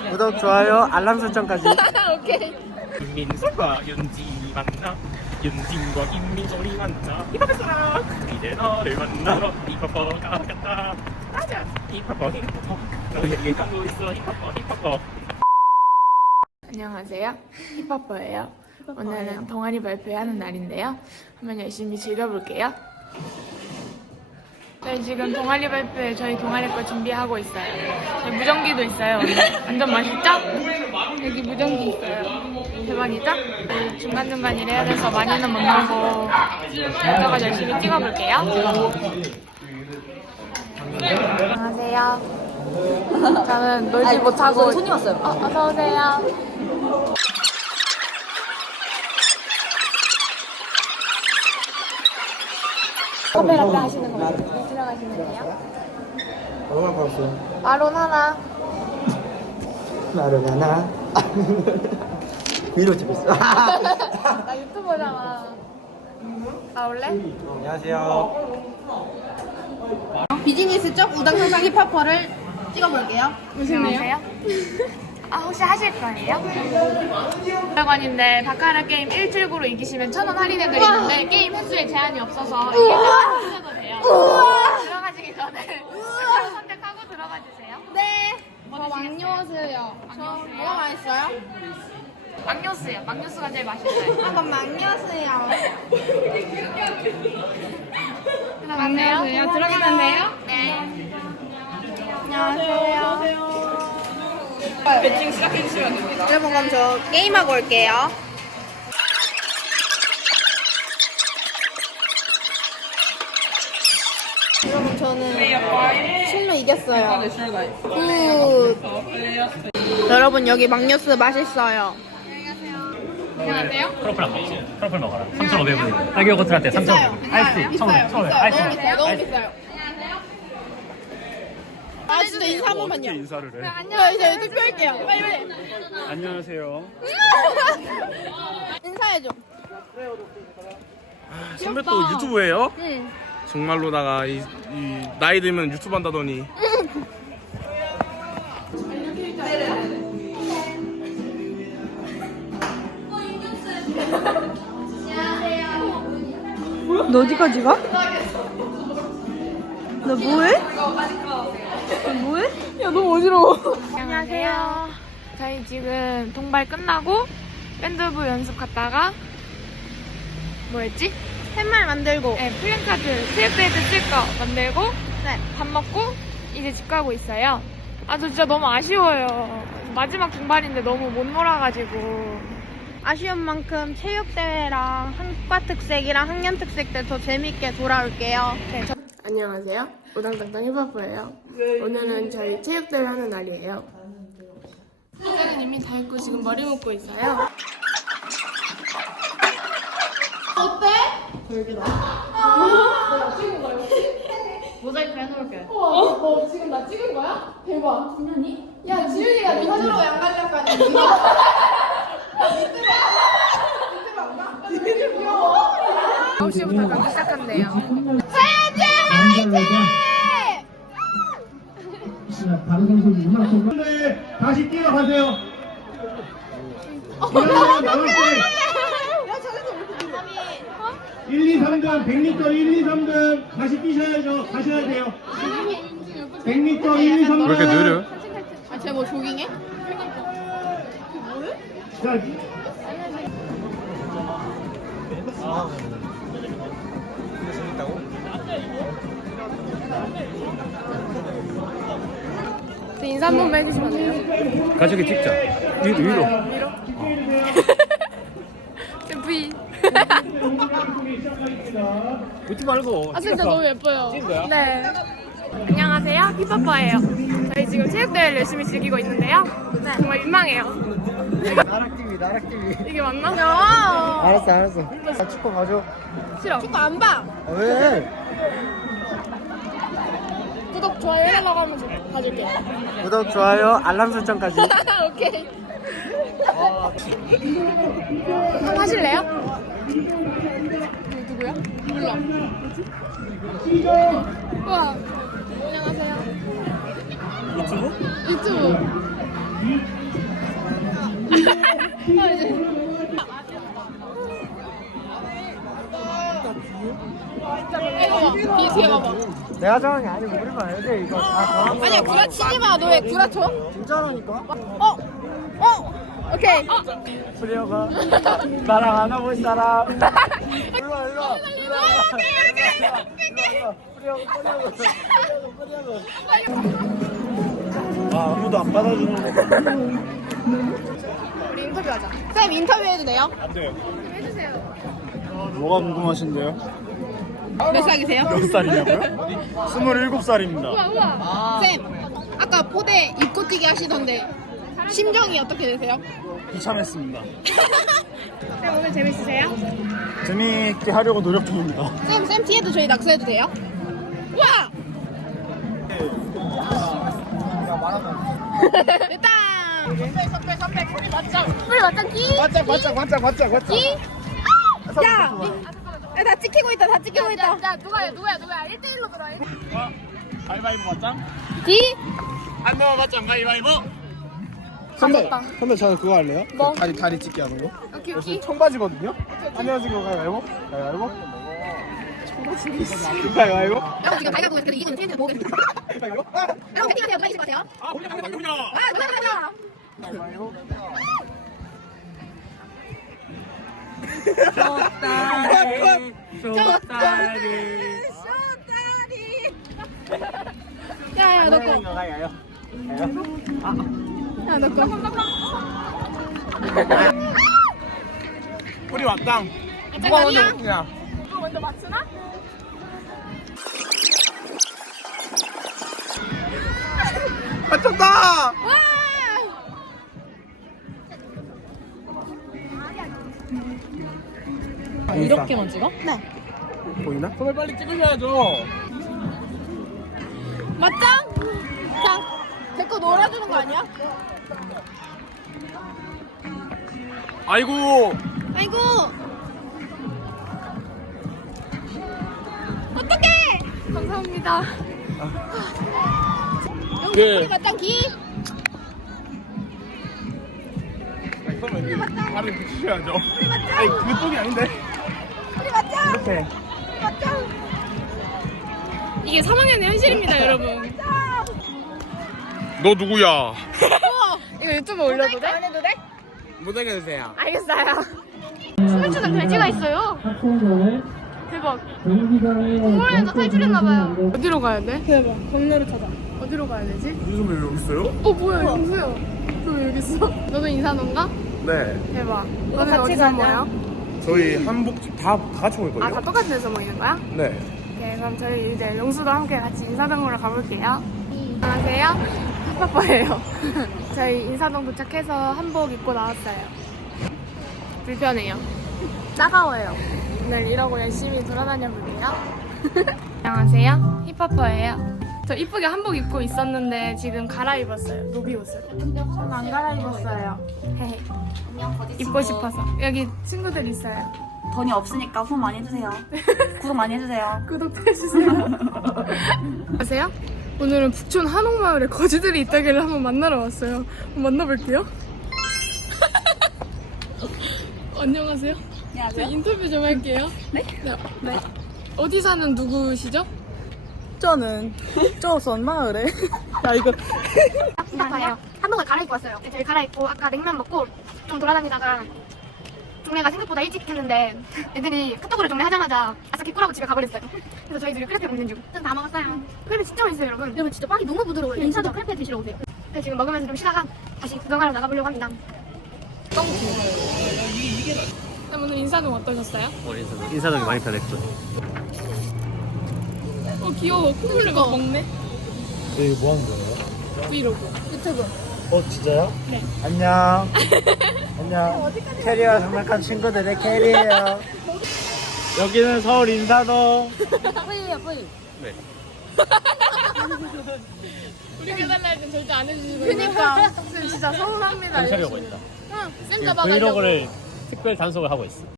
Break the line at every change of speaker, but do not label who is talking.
구독, 좋아요, 알람 설정까지.
오케이.
김민수와 윤지 만나 윤진과 김민솔이 만나 힙합의 사랑 이제 너를 만나러 힙합버가 갔다 가자 힙합버 너에게 가고 있어 힙합버
안녕하세요. 힙합퍼예요. 오늘은 동아리 발표하는 날인데요. 한번 열심히 즐겨볼게요. 저희 지금 동아리 발표에 저희 동아리 거 준비하고 있어요. 저희 무전기도 있어요. 오늘. 완전 맛있죠? 여기 무전기 있어요. 대박이죠? 저희 중간중간 일해야 돼서 많이는 못 나오고 이따가 열심히 찍어볼게요. 안녕하세요. 저는 놀지 못하고
손님 왔어요.
어서오세요. 카메라 앞에 하시는 거 들어가시면 돼요.
얼마나 벌었어요?
마론 하나.
나를 하나. 위로 찍었어.
나 유튜버잖아. 나올래?
안녕하세요.
비즈니스적 우당탕탕 힙합퍼를 찍어볼게요.
안녕하세요. 혹시 하실 거예요? 100원인데 바카라 게임 179로 이기시면 1,000원 할인해드리는데 게임 횟수에 제한이 없어서 이게 하셔도 돼요. 들어가시기 전에 선택하고 들어가주세요.
네.
뭐 드시겠어요?
뭐가 맛있어요?
막뉴스요. 막뉴스가 제일 맛있어요.
한번 막려주세요.
들어가세요.
들어가면 돼요?
네.
안녕하세요. 배팅 시작해주시면 됩니다. 여러분 그럼 저 게임하고 올게요. 여러분 저는 실로 이겼어요. 굿. 여러분 여기 막뉴스 맛있어요.
안녕하세요.
트러플 안 먹지? 트러플 먹어라 3,500원 딸기 요거트한테 3,500원 아이스 처음에 아이스
너무 비싸요. 아 진짜 인사 한 번만요.
인사를 해?
저 이제 투표할게요. 빨리.
안녕하세요.
인사해줘.
선배 또 유튜브예요?
응.
정말로다가 이 나이 들면 유튜브 한다더니.
너 어디까지 가? 너 뭐해? 너 뭐해? 야 너무 어지러워.
안녕하세요. 저희 지금 동발 끝나고 밴드부 연습 갔다가 뭐였지?
팻말 만들고.
네, 플랜카드 스웨프헤드 쓸 거 만들고
네.
밥 먹고 이제 집 가고 있어요. 아, 저 진짜 너무 아쉬워요. 마지막 동발인데 너무 못 놀아가지고.
아쉬운 만큼 체육대회랑 한과 특색이랑 학년 특색 때 더 재밌게 돌아올게요.
네, 안녕하세요. 우당탕탕 힙합퍼예요. 오늘은 저희 체육대회 하는 날이에요. 학교는 이미 다 했고 지금 머리 묶고 있어요. 모자이크 해놓을게. 너 지금 나 찍은 거야? 대박. 장난이? 야, 지윤이가 네 사진으로 양갈래까지. 귀여워. 9시부터 경기 시작한대요.
다른 선수 음악 좀. 네, 다시 뛰어가세요. 그러면 나올 때 1, 2, 3등, 100m 1, 2, 3등 다시 뛰셔야죠. 가셔야 돼요. 100m 1, 2, 3등.
왜 이렇게 느려?
아, 쟤 뭐 조깅해?
자,
인사 한 번만 해주시면 안 돼요?
가족이 찍자 위로
V.
웃지 말고
진짜 너무 예뻐요. 네. 안녕하세요. 힙합퍼예요. 저희 지금 체육대회를 열심히 즐기고 있는데요. 정말 민망해요.
나락TV.
이게 맞나?
알았어. 나 축구 가져.
싫어.
그거 안 봐.
아, 왜?
구독, 좋아요 해달라고 하면 봐줄게.
구독, 좋아요, 알람 설정까지.
오케이. 한번 하실래요? 누구야? 몰라. 우와. 안녕하세요. 유튜브? 뒤에 봐봐.
내가 정한 게 아니고 우리만 알지 이거 다 정한
아니야 구라치지 마. 너 왜 구라쳐?
진짜라니까.
오케이.
프리어가 나랑 안아볼 사람. 일로 와 일로 와. 아 아무도 안 받아주는 거.
우리 인터뷰하자. 쌤 인터뷰해도 돼요?
안 돼요. 뭐가 궁금하신데요?
몇 살이세요?
몇 살이냐고요? 27살입니다.
쌤 아까 포대 입고 뛰기 하시던데 심정이 어떻게 되세요?
비참했습니다.
쌤 오늘 재밌으세요?
재미있게 하려고 노력 중입니다.
쌤 뒤에도 저희 낙서해도 돼요? 와! 됐다! 선배 소리 맞짱! 소리 맞짱 끼!
맞짱.
끼! 야! 다 찍히고 있다 다 찍히고 있다 야 누가야 1대1로 들어
가위바위보 맞짱?
뒤!
안 넘어 맞짱 가위바위보.
선배
선배 저는 그거 할래요?
뭐?
다리 찍기 하는 거?
오케이
그래서
오케이
청바지거든요? 안녕하세요 가위바위보? 가위바위보?
여러분 지금 가위바위보 해서 이기는 트렌드 보고 계십니다
가위바위보?
여러분 배팅하세요 누가 이길 것 같아요?
아 우리 가위바위보냐?
아 누가
가위바위보?
야야 너거
가요.
야 너거
우리 왔당.
누가 먼저
먹냐?
누가 먼저 맞추나?
맞췄다!
와!
이렇게만 찍어?
네
보이나? 손을 빨리 찍으셔야죠.
맞짱? 자 제거 놀아주는 거 아니야?
아이고
아이고 어떡해 감사합니다
그-
여기 맞짱 기
손을 이렇게 발을 붙이셔야죠. 아니 그쪽이 아닌데.
우리 맞짱
이렇게.
이게 3학년의 현실입니다 여러분
너 누구야?
이거 유튜브 올려도 돼? 안 해도 돼?
못하게 해주세요.
알겠어요 춤을 추는 돼지가 있어요 대박 동물원에서 탈출했나봐요 어디로 가야 돼? 대박 경로를 찾아 어디로 가야 되지?
우리 선배 여기 있어요?
뭐야 영수야 너 왜 여기 있어? 너도 인사동가?
네.
대박 너는 어디서 모여?
저희 한복집 다 같이 올
아 다
거예요?
똑같은 데서 모이는 거야?
네.
네 그럼 저희 이제 영수도 함께 같이 인사동으로 가볼게요 안녕하세요 힙합퍼예요 저희 인사동 도착해서 한복 입고 나왔어요 불편해요 따가워요 오늘 이러고 열심히 돌아다녀 볼게요 안녕하세요 힙합퍼예요 저 이쁘게 한복 입고 있었는데 지금 갈아입었어요 노비 옷을 전 안 갈아입었어요 헤헤 입고 싶어서 여기 친구들 있어요
돈이 없으니까 후원 많이 해주세요. 구독 많이 해주세요.
구독도 해주세요. 안녕하세요. 오늘은 북촌 한옥마을에 거지들이 있다길래 한번 만나러 왔어요. 한번 만나볼게요. 안녕하세요.
안녕하세요.
저 인터뷰 좀 할게요. 네? 네. 어디 사는 누구시죠?
저는 조선 마을에.
야 이거
안녕하세요. 한복을 갈아입고 왔어요. 저희 갈아입고 아까 냉면 먹고 좀 돌아다니다가 종례가 생각보다 일찍 했는데 애들이 카톡으로 종례 하자마자 아싸 개꿀하고 집에 가버렸어요. 그래서 저희 둘이 크레페 먹는 중. 전 다 먹었어요. 크레페 진짜 맛있어요 여러분. 여러분 진짜 빵이 너무 부드러워요. 인사도 크레페 드시러 오세요. 네, 지금 먹으면서 좀 쉬다가 다시 구경하러 나가보려고 합니다.
오늘 인사동 어떠셨어요?
인사동이 많이 변했죠.
귀여워. 콧물을 막 먹네.
여기 뭐 하는 거예요?
브이로그. 유튜브.
진짜요? 네. 안녕. 안녕. 캐리어 장난감 친구들의 캐리예요. 여기는 서울 인사동.
네.
우리 해달라 할 땐 절대 안 해주시고. 그니까. 쌤 진짜 서운합니다.
경찰이 오고 있다.
쌤 잡아가려고.
브이로그를 특별 단속을 하고 있어.